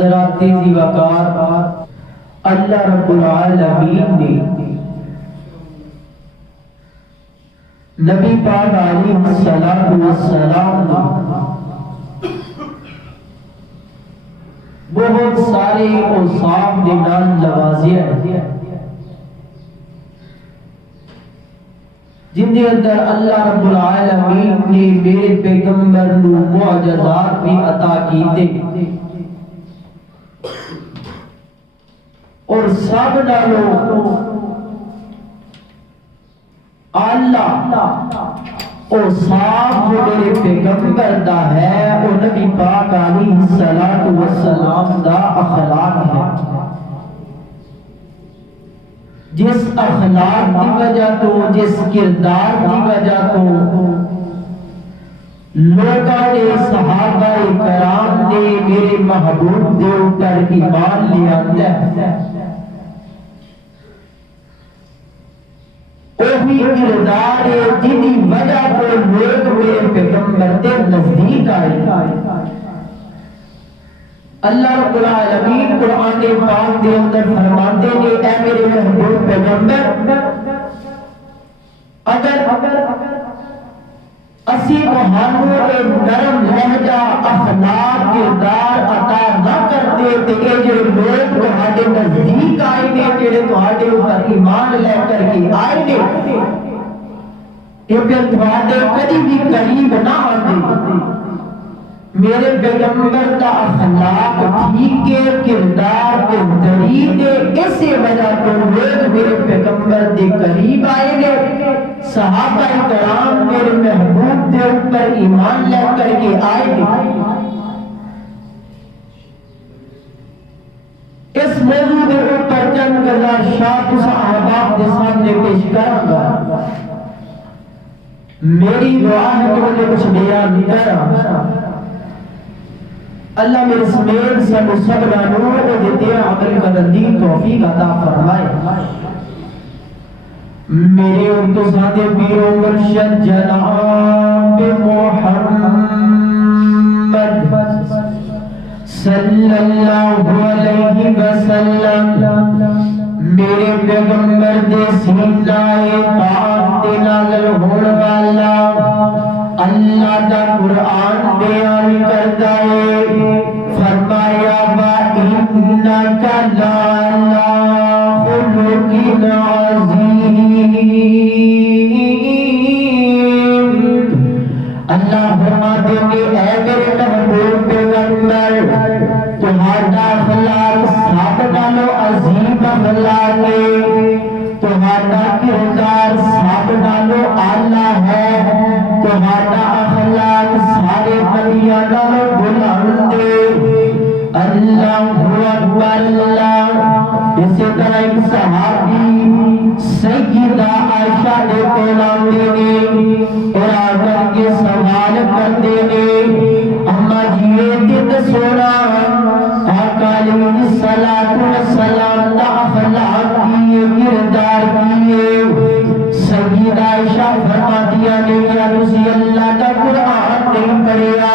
حضرات تیزی وقار اللہ رب العالمین نے نبی پاک علیہ السلام بہت سارے اوصاف دے نال نوازیا ہے جن دے اندر اللہ رب العالمین نے میرے پیغمبر نو معجزات بھی عطا کیتے اور سب نالوں اللہ اوصاف جو میرے پیغمبر دا ہے وہ نبی پاک علیہ السلام دا اخلاق ہے جس اخلاق کی وجہ تو جس کردار کی وجہ تو لوگوں نے صحابہ کرام نے میرے محبوب دے اوپر ایمان لے آتا ہے وہی کردار ہے جن کی وجہ تو لوگ میرے پیغمبر کے نزدیک آئے اللہ رب العالمین قرآن پاک دے اندر فرماتے ہیں اے میرے محبوب پیغمبر اگر اسی محمد نرم لہجہ اخلاق کردار عطا نہ کرتے تو یہ جو لوگ تہاڈے نزدیک آئے نے جڑے تہاڈے اوپر ایمان لے کر کے آئے نے یہ پھر تہاڈے کبھی بھی قریب نہ آتے میرے پیغمبر کا اخلاق ٹھیک ہے کردار بہترین ہے اسی وجہ تو لوگ میرے پیغمبر دے قریب آئے نے صحابہ کرام میرے محبوب دے اوپر ایمان لے کر کے آئے نے اس موضوع دے اوپر چند گزار شاہ صحابہ دے سامنے پیش کروں گا میری دعا ہے کہ مجھے کچھ بیان کرا اللہ میرے سمیت سب سب نور کو دیتے عمل کرنے توفیق عطا فرمائے میرے اردو سادے پیرو مرشد جناب محمد صلی اللہ علیہ وسلم میرے پیغمبر دے سینہ پاک دے نازل ہونے والا اللہ دا قرآن بیان کرتا ہے فرمایا وَإِنَّكَ لَعَلَىٰ خُلُقٍ عَظِيمٍ اللہ فرماتے ہیں اے میرے محبوب پیغمبر تمہارا اخلاق سب نالوں عظیم اخلاق ہے تمہارا کردار سب نالوں اعلیٰ ہے تمہارا اخلاق سارے نبیوں نالوں بلند اللہ اکبر اللہ اسی طرح ایک صحابی سیدہ عائشہ نے کولام دینے اور آگر کے سوال کر دینے اما جیے دن سونا آقا علیہ السلام دا اخلاق کیے کردار کیے سیدہ عائشہ فرما دیا نے کیا تسی اللہ کا قرآن نہیں پڑھیا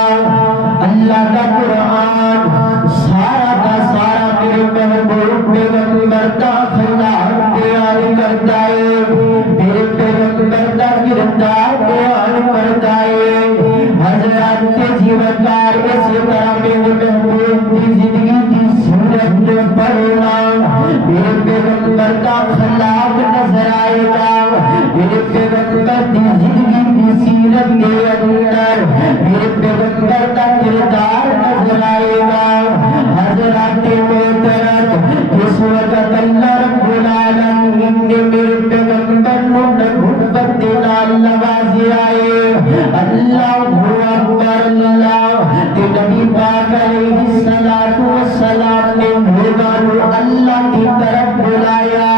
اللہ کا قرآن سارا کا سارا میرے محبوب پیغمبر کا اخلاق بیان کرتا ہے میرے پیغمبر کا کردار بیان کرتا ہے حضرات کے جیوکار اسی طرح میرے محبوب کی زندگی کی سورت پڑھنا میرے پیغمبر کا اخلاق نظر آئے گا میرے پیغمبر کی زندگی کی سیرت کے اندر میرے پیغمبر کا کردار نظر آئے گا حضرات محترم اس وقت اللہ رب العالمین نے میرے پیغمبر کو نبوت دے نال نوازے آئے اللہ اکبر اللہ کہ نبی پاک علیہ السلام نے لوگوں اللہ کی طرف بلایا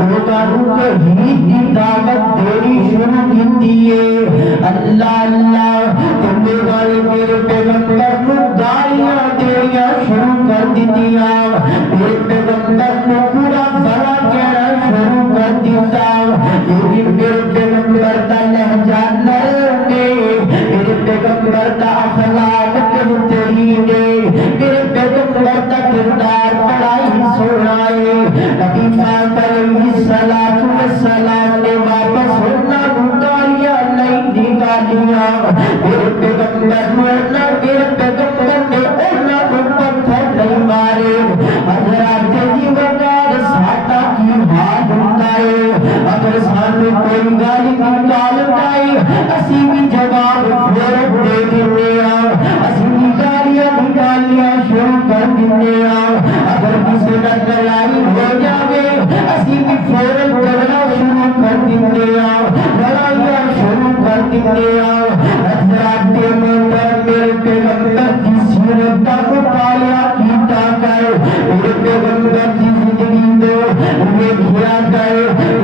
لوگوں کو ہی کی دعوت دینی شروع کی ہے اللہ اللہ کہ میرے پیغمبر کو گالیاں دینیاں شروع کر دیا میرے پیغمبر کو پورا بڑا کہنا شروع کر دیا لیکن میرے پیغمبر کا لہجہ نرم ہے میرے پیغمبر کا اخلاق بہترین ہے میرے پیغمبر کا دنیا حضرات محترم میرے پیغمبر کی سیرت کا مطالعہ کیتا کر میرے پیغمبر کی زندگی دو دیکھیا کر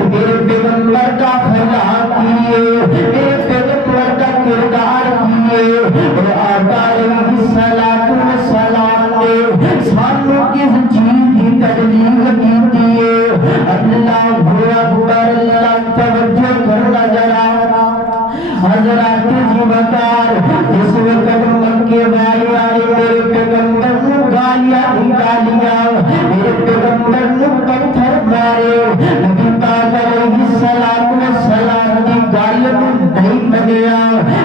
میرے پیغمبر کا اخلاق کیے میرے پیغمبر کا کردار کیے اور آقا علیہ الصلوۃ والسلام نے سانوں کس چیز کی تبلیغ کی ہے اللہ اکبر اللہ توجہ کرنا ذرا حضرات جی بکار اس وقت مکے بھائی آئے میرے پیغمبر نے گالیاں نکالیاں میرے پیغمبر نے پتھر مارے نبی پاک علیہ الصلوۃ والسلام کی گال میں نہیں بنیا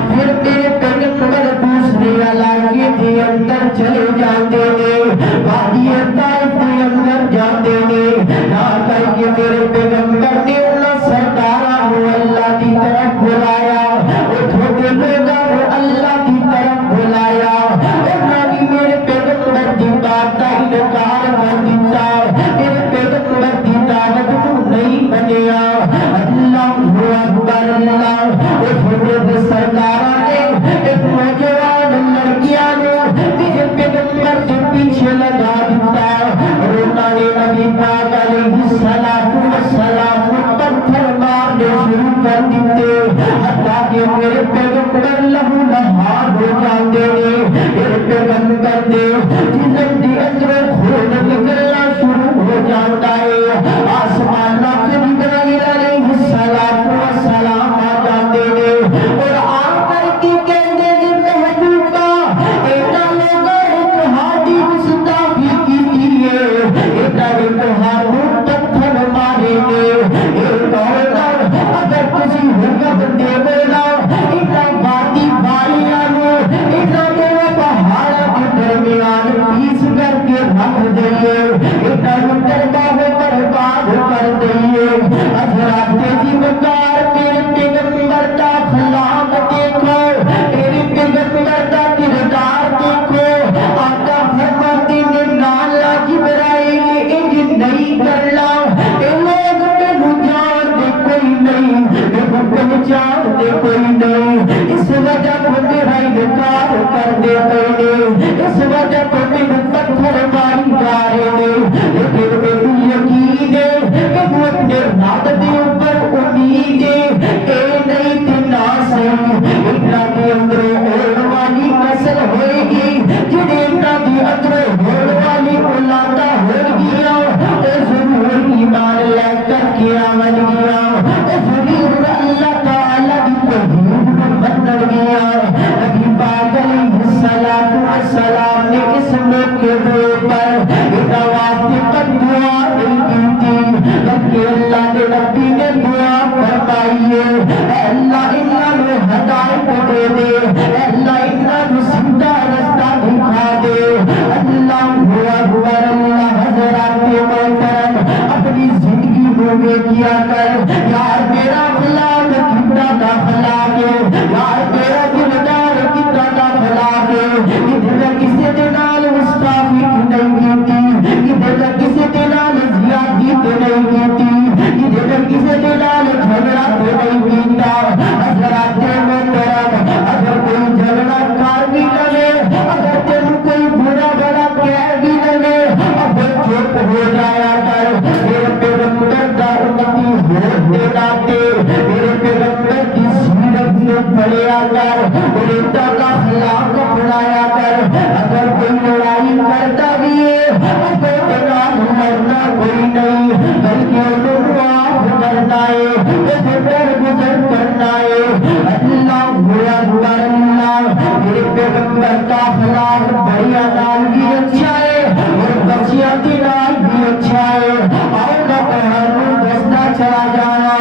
پھر میرے پیغمبر دوسرے علاقے کے اندر چلے جاتے ہیں وادی طائف کے اندر جاتے ہیں نہ کر کے میرے پیغمبر نے اللہ سرکارہ کو اللہ کی طرف بلایا تھوڑے لوگوں کو اللہ کی طرف بلایا اور نبی میرے پیغمبر کی بات کا انکار کر دیتا میرے پیغمبر کی دعوت کو نہیں بنیا اللہ اکبر اللہ اور تھوڑے سرکارہ نے ایک نوجوان لڑکیاں نے میرے پیغمبر کے پیچھے لگا دیتا اور انہوں نے نبی پاک علیہ الصلوۃ والسلام کو پتھر مارنے شروع کر دیتے حتیٰ کہ میرے پیغمبر لہو لہار ہو جاتے ہیں میرے پیغمبر نے جسم کے اندر خون نکلنا شروع ہو جاتا ہے آسمان سے جبرائیل علیہ الصلوۃ والسلام آ جاتے ہیں اور آ کر کے کہتے ہیں محبوبہ اینا لوگوں نے تمہاری گستاخی کی ہے اینا نے تمہاروں پتھر مارے گے ایک اور اگر کسی حکم دے بولا اینا وادی والیاں نے اینا دو پہاڑ کے درمیان پیس کر کے رکھ دئیے اینا درگاہ برباد کر دئیے حضرات جی بکار میرے پیغمبر کا اخلاق دیکھو میرے پیغمبر کا کردار دیکھو آقا فرماتے ہیں نالا جبرائیل انج نہیں کرنا اے لوگ میں جان دے کوئی نہیں میں پہچان دے کوئی نہیں اس وجہ کو میرا انکار کر دے کوئی اس وجہ کو میرے پتھر ماری جا رہے لیکن میری یقین ہے کہ وہ اپنے رب کے اوپر امید ہے اے نہیں تنا سے اتنا کے اندر ہونے والی نسل ہوئے گی جنہیں اتنا کے اندر ہونے والی اولادہ ہو گیا اے ضرور ایمان لے کر کے آمن گیا اے ضرور اللہ تعالیٰ کی توحید میں بندر گیا نبی پاک علیہ الصلوۃ والسلام نے اس موقع پر واسطے پر دعا نہیں کی تھی بلکہ اللہ نے نبی نے دعا فرمائی ہے اے اللہ انہاں نے ہدایت دے دے اے اللہ انہاں نے سیدھا رستہ دکھا دے اللہ اکبر اللہ حضرات محترم اپنی زندگی میں کیا کر یار میرا اخلاق کتنا کا اخلاق ہے یار میرا کردار کتنا کا اخلاق ہے ادھر کسی دنال مستعفی نہیں کی ادھر کسی دنال زیادتی نہیں کی ادھر کسی دنال جھگڑا نہیں کیتا حضرات محترم اگر کوئی جھگڑا کار بھی لگے اگر تم کوئی برا بڑا کہہ بھی لگے اب چپ ہو جایا کر میرے پیغمبر کا امتی ہوتے ناتے میرے پیغمبر کی سیرت میں پڑھیا کر میرے کا اخلاق اپنایا کر اگر کوئی لڑائی کرتا بھی ہے اگر بنام مرنا کوئی نہیں بلکہ انہوں معاف کرنا ہے بہتر گزر کرنا ہے اللہ اکبر اللہ میرے پیغمبر کا اخلاق بڑھیا نال بھی اچھا ہے اور بچیاں کی نال بھی اچھا ہے اور نہ پہنوں دستا چلا جانا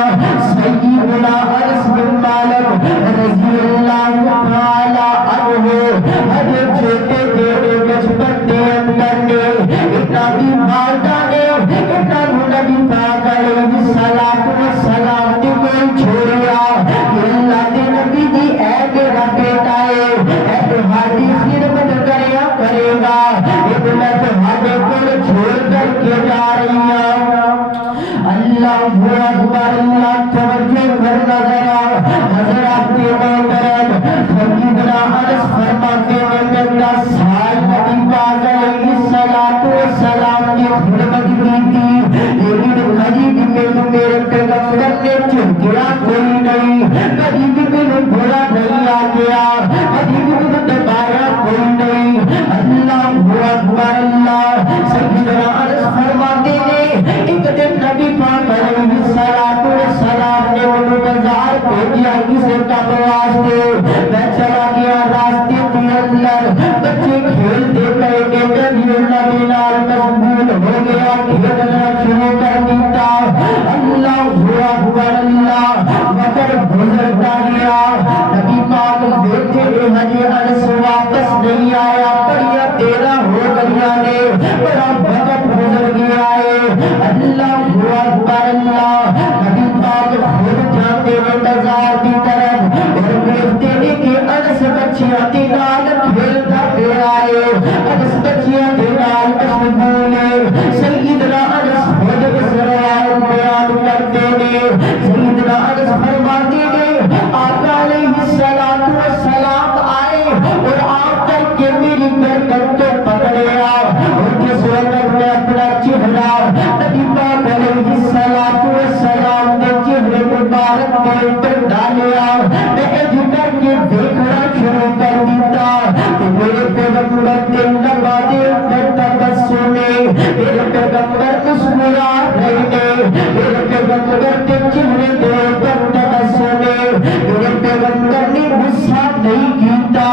سیدنا انس بن مالک رضی اللہ تعالی عنہ حضرت چھوٹے تیرے بچپن کے اندر نے اتنا بھی مالدہ نے اتنا نبی پاک علیہ الصلوۃ والسلام نے کوئی چھوڑیا کہ اللہ نے نبی دی اے میرا بیٹا ہے اے تمہاری خدمت کرے گا اتنا تمہارے کو چھوڑ کر کے جا رہی اللہ اکبر اللہ توجہ کرنا ذرا حضرات کم واسطے میں چلا گیا راستے کے اندر بچے کھیلتے پے کہ میں بھی نبی نال مشغول ہو گیا کھیلنا شروع کر دیتا اللہ اکبر اللہ مگر گزرتا گیا نبی پاک بیٹھے حجی عرص واپس نہیں آیا بڑیا تیرا ہو گیا نے بڑا وقت گزر گیا ہے اللہ اکبر اللہ نبی پاک خود جاتے ہیں مزار کی طرف اور دیکھتے ہیں کہ عرص بچیاں کے نال کھیلتا پھر آئے عرص بچیاں کے نال مشغول ہے سیدنا عرص خود اس روایت بیان کرتے ہیں سیدنا عرص فرماتے ہیں آقا علیہ السلام آئے اور آپ کر کے میری گردن کو پکڑیا اور جس وقت میں اپنا چہرہ نبی پاک علیہ السلام نے چہرے مبارک کے اوپر ڈالیا میں جھکر کے دیکھنا شروع کر دیتا کہ میرے پیغمبر کے نوازے پر تبسم میرے پیغمبر مسکرا رہے ہیں میرے پیغمبر کے چہرے کے اوپر تبسم میرے پیغمبر نے غصہ نہیں کیتا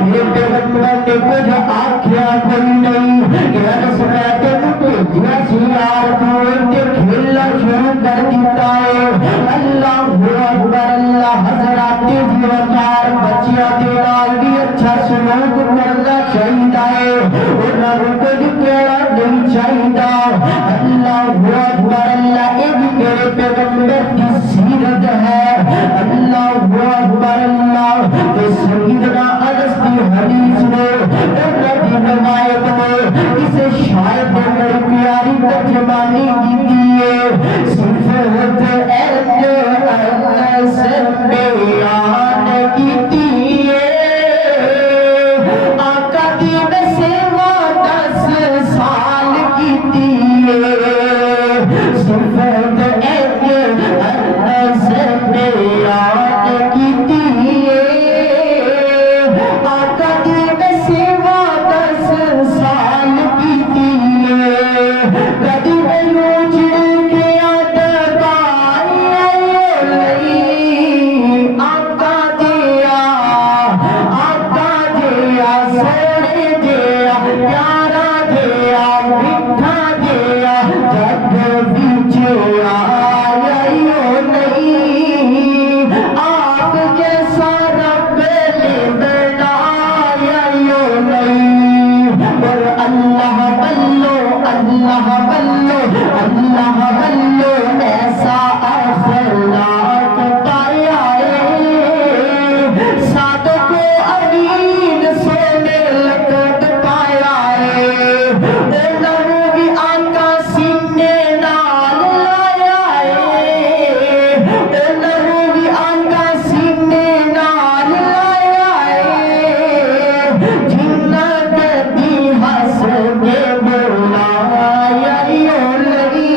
میرے پیغمبر نے کچھ آنکھیں کوئی نہیں کہ عرص کہتے مجھے جیسی آرزو کھیلنا شروع کر دیتا ہے اللہ اکبر اللہ حضرات وقار بچیاں کے نال بھی اچھا سلوک کرنا چاہیے انہاں کو کچھ کہنا نہیں چاہیے اللہ اکبر اللہ یہ بھی میرے پیغمبر کی سیرت ہے اللہ اکبر اللہ کہ سیدنا انس کی حدیث میں کی روایت میں اسے شاید بڑی پیاری ترجمانی کی ہے صفت انس بیان کی آقا کی سیوا 10 سال کی صفت انس بیان کی آقا کی سیوا 10 سال کی کدی میں چڑ کے آقا دیا سونے دیا پیارا دیا میٹھا دیا جگ بچ آیا نہیں آپ جیسا رب نے بنایا نہیں اور اللہ بلو اللہ بلو اللہ بلو ایسا اخلاق پایا ہے سادوں کو امین سونے لقب پایا ہے انہوں بھی آقا سینے نال لایا ہے انہوں بھی آقا سینے نال لایا ہے جنہ کبھی ہنس کے بلایا نہیں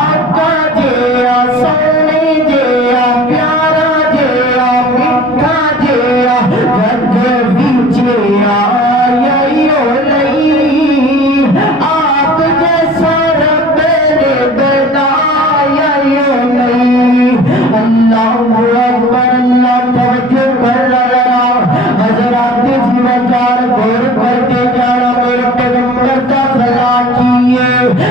آقا دیا سونے دیا پیارا دیا میٹھا دیا جگ بچ آیا نہیں آپ جیسا رب نے بنایا نہیں اللہ اکبر اللہ توجہ کر رہا حضرات جیوکار غور کرتے جانا میرے پیغمبر کا فلا کیے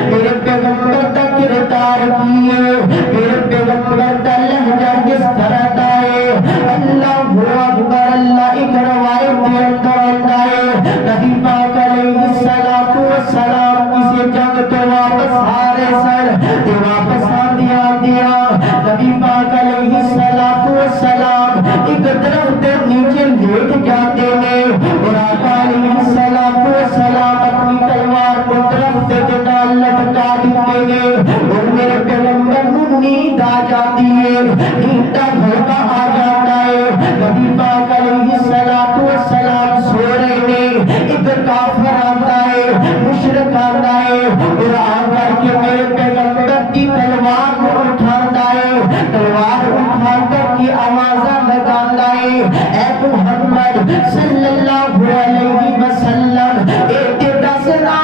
میرے پیغمبر کا کردار کیے میرے پیغمبر کا لہجہ کس طرح کا ہے اللہ اکبر اللہ ایک روایت کے اندر آتا ہے نبی پاک علیہ السلام کسی جنگ تو واپس ہارے سر تے واپس آندیا نبی پاک علیہ السلام ایک درخت کے نیچے لیٹ جاتے ہیں اور آقا علیہ السلام اپنی تلوار کو درخت کے نال لٹکا دیتے ہیں اور میرے پیغمبر کو نیند آ جاتی ہے نیند کا گھوٹا آ جاتا ہے نبی پاک علیہ السلام سو رہے ہیں ایک کافر آتا ہے مشرک آتا ہے اور آ کر کے میرے پیغمبر کی تلوار کو اٹھاتا ہے تلوار اٹھا کر کی آوازہ لگاتا ہے اے محمد صلی اللہ علیہ وسلم ایک دسنا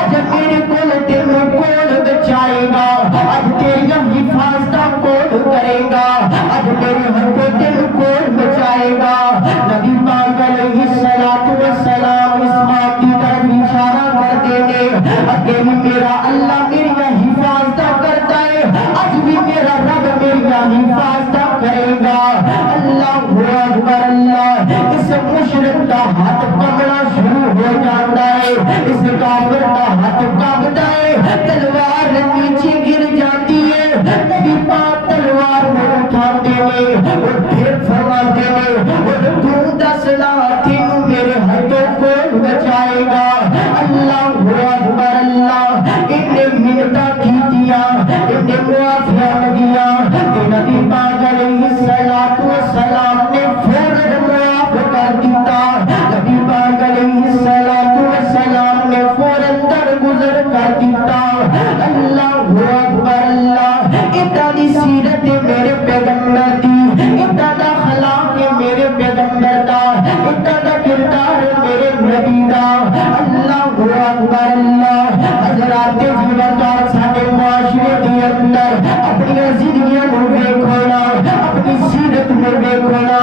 اج میرے کول تینوں کول بچائے گا اج تیری حفاظت کو اگے بھی میرا اللہ میری حفاظت کرتا ہے، اج بھی میرا رب میری حفاظت کرے گا۔ اللہ اکبر اللہ۔ اس مشرک کا ہاتھ کمنا شروع ہو جاتا ہے، اس کافر کا ہاتھ کانپتا ہے، تلوار نیچے گر جاتی ہے، نبی پاک تلوار میں اٹھاتے ہیں اور پھر فرماتے ہیں اور تو دسنا تینوں میرے ہاتھوں کو بچائے گا۔ اللہ اکبر اللہ۔ انہیں منتاں کیتیاں، انہیں معافیاں مانگیاں، نبی پاک علیہ السلام نے فوراً معاف کر دیتا، نبی پاک علیہ السلام نے فوراً درگزر کر دیتا۔ اللہ اکبر اللہ۔ اتنا دی سیرت میرے پیغمبر دی، اتنا دا خلاق میرے پیغمبر دا، اتنا دا کردار میرے نبی دا۔ اللہ اکبر اللہ۔ حضرات زیوردار ساڈے معاشرے دے اندر اپنی زندگیاں نوں ویکھنا، اپنی سیرت نوں ویکھنا۔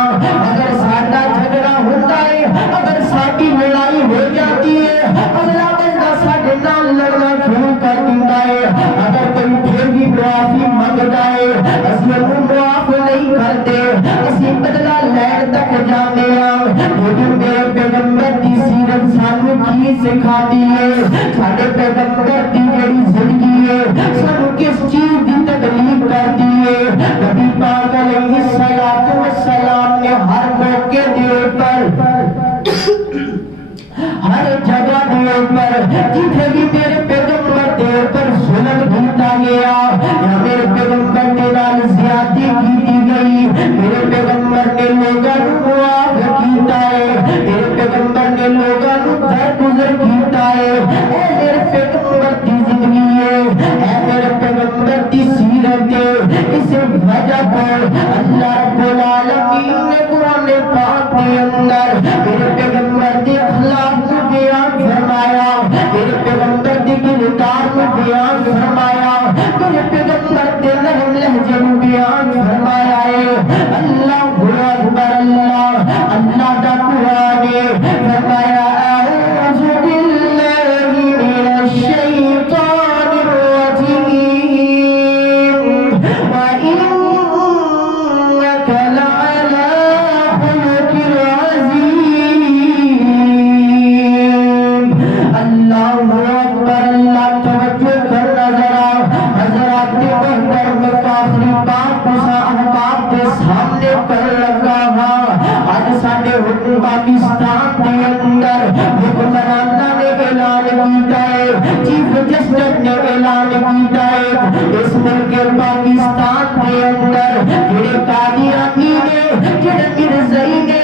اگر ساڈا جھگڑا ہوندا ہے، اگر ساڈی لڑائی ہو جاتی ہے، اگلا بندہ ساڈے نال لڑنا شروع کر دیندا ہے، اگر کوئی پھر بھی معافی منگدا ہے، اسی انہوں معاف نہیں کرتے، اسی بدلہ لین تک جانے ہاں۔ لیکن میرے پیغمبر دی سیرت سانوں کی سکھاتی ہے، ساڈے پیغمبر دی جڑی زندگی ہے سانوں کس چیز دی تکلیف کرتی ہے۔ نبی پاک علیہ السلام نے ہر موقع دے اوپر، ہر جگہ دے اوپر، جتھے بھی میرے پیغمبر دے اوپر ظلم کیتا گیا یا میرے پیغمبر دے نال زیادتی کیتی گئی، میرے پیغمبر نے لوگاں نوں معاف کیتا ہے، میرے پیغمبر نے لوگاں نوں درگزر کیتا ہے۔ اے میرے پیغمبر دی زندگی ہے، اے میرے پیغمبر دی سیرت ہے۔ اس وجہ پر اللہ رب العالمین نے قرآن پاک کے اندر میرے پیغمبر دی اخلاق کو بیان فرمایا، میرے پیغمبر دی کردار کو بیان فرمایا، میرے پیغمبر دے نرم لہجے کو بیان فرمایا ہے۔ اللہ اکبر اللہ۔ اللہ دا قرآن فرمایا اعوذ باللہ من الشیطان الرجیم وَإِنَّكَ لَعَلَى خُلُقٍ عَظِيمٍ۔ اللہ اکبر اللہ۔ توجہ کرنا ذرا، حضرات محترم آخری بات احباب کے سامنے کر لگا ہاں۔ آج ساڈے حکم پاکستان کے اندر حکمرانہ نے اعلان کیتا ہے، چیف جسٹس نے اعلان کیتا ہے، اس ملک پاکستان کے اندر جڑے قادیانی نے، جڑے مرزائی نے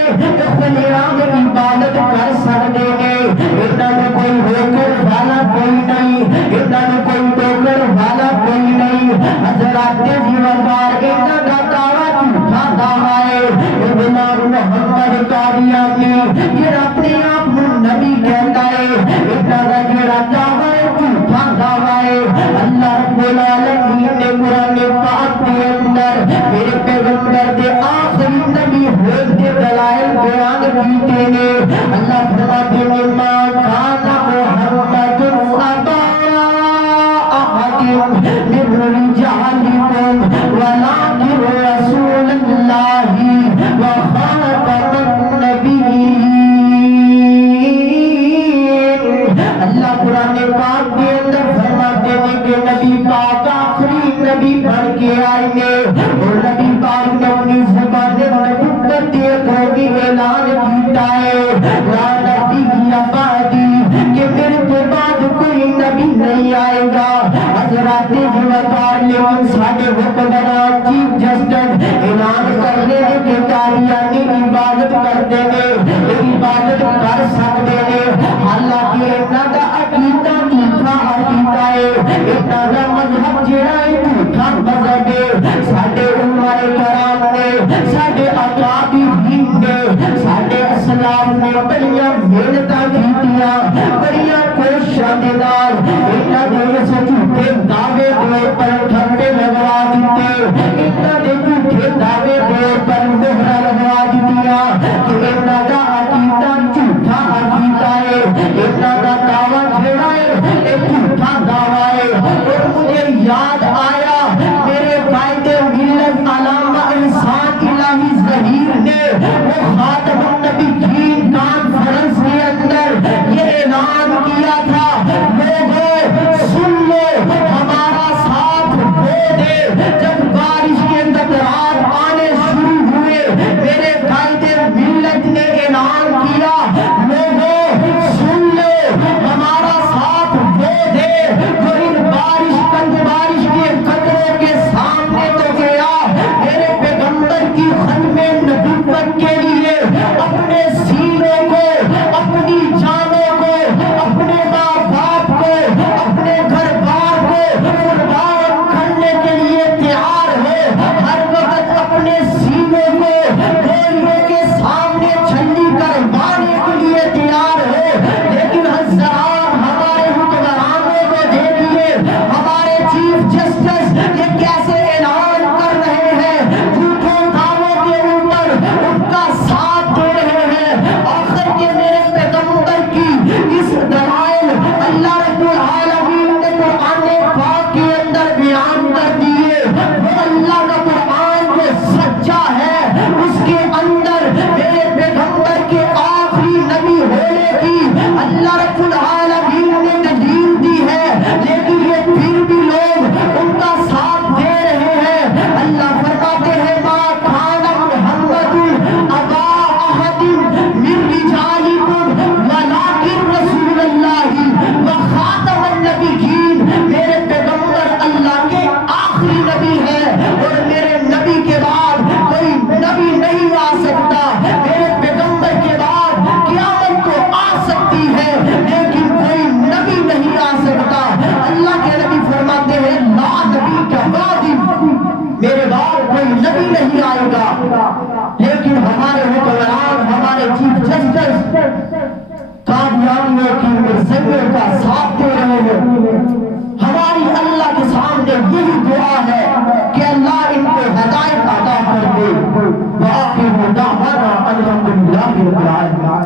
خلیعام عبادت کر سکتے ہیں، انہاں نوں کوئی روکن والا کوئی نہیں، انہاں نوں کوئی ٹوکن والا کوئی نہیں۔ حضرات زیوردار انہاں دا دعویٰ جھوٹا دعویٰ ہے۔ امام محمد قادیانی جڑا اپنے آپ نوں نبی کہتا ہے، انہاں دا جڑا دعویٰ ہے جھوٹا دعویٰ ہے۔ اللہ رب العالمین نے قرآن پاک کے اندر میرے پیغمبر دے آخری نبی ہونے کے دلائل بیان کیتے ہیں۔ اللہ فرماتے ہیں ما کان محمد ابا احد من رجالکم ولکن رسول اللہ وخاتم النبیین۔ اللہ قرآن پاک کے اندر فرماتے ہیں کہ نبی پاک آخری نبی بن کے آئے ہیں، اور نبی پاک نے اپنی زبان نبوت دے کو بھی اعلان کیتا ہے لا نبی بعدی، کہ میرے کے بعد کوئی نبی نہیں آئے گا۔ حضرات زیوردار لیکن ساڈے حکمران چیف جسٹس اعلان کر لے کہ قادیانی عبادت کرتے ہیں، عبادت کر سکتے ہیں، حالانکہ انہاں دا عقیدہ جھوٹا عقیدہ ہے، انہاں دا مذہب جڑا ہے جھوٹا مذہب ہے۔ ساڈے علماء کرام نے، ساڈے اکابرین نے، ساڈے اسلاف نے بڑیاں محنتاں کیتیاں، بڑیاں کوششاں دے نال انہاں دے اس جھوٹے دعوے دے پر ٹھپے لگوا دیتے، انہاں دے جھوٹے دعوے دے پر مہر لگوا دتیاں کہ انہاں دا عقیدہ جھوٹا عقیدہ ہے، انہاں دا دعویٰ جڑا ہے اے جھوٹا یاد آیا میرے قائد ملت علامہ احسان الہی ظہیر نے وہ خاتم النبیین کانفرنس کے اندر یہ اعلان کیا تھا، لوگوں سن لو ہمارا ساتھ وہ دے۔ جب بارش کے قطرات آنے شروع ہوئے میرے قائد ملت نے اعلان کیا، لوگوں سن لو ہمارا ساتھ وہ دے جو ان بارش کے قطروں کے سامنے تو گیا، میرے پیغمبر کی ختم نبوت کے لیے اپنے سینوں کو، اپنی جانوں کو، اپنے ماں باپ کو، اپنے گھر بار کو قربان کرنے کے لیے تیار ہو، ہر وقت اپنے سینوں کو گولیوں کے سامنے چھلی کروانے کے لیے تیار ہو۔ لیکن حضرات ہمارے حکمرانوں کو دیکھیے، ہمارے چیف جسٹس یہ کیسے اعلان کر رہے ہیں، جھوٹوں دعووں کے اوپر ان کا ساتھ دے رہے ہیں۔ آخر کے میرے پیغمبر کی اس دلائل اللہ رب العالمین نے قرآن پاک کے اندر بیان کر دیے۔ وہ اللہ کا قرآن جو سچا ہے اس کے اندر میرے پیغمبر کے آخری نبی ہونے کی اللہ رب العالمین نے دلیل دی ہے، لیکن یہ پھر بھی لوگ ان کا ساتھ دے رہے ہیں۔ اللہ فرماتے ہیں ما کان محمد ابا احد من رجالکم ولکن رسول اللہ وخاتم النبیین، میرے پیغمبر اللہ کے آخری نبی ہے اور میرے نبی کے بعد کوئی نبی نہیں آ سکتا، میرے پیغمبر کے بعد قیامت تو آ سکتی ہے لیکن کوئی نبی نہیں آ سکتا۔ اللہ کے نبی فرماتے ہیں لا نبی کا بعد، میرے بعد کوئی نبی نہیں آئے گا۔ لیکن ہمارے حکمران، ہمارے چیف جسٹس قادیانیوں کی مرزیوں کا ساتھ دے رہے ہیں۔ ہماری اللہ کے سامنے یہی دعا ہے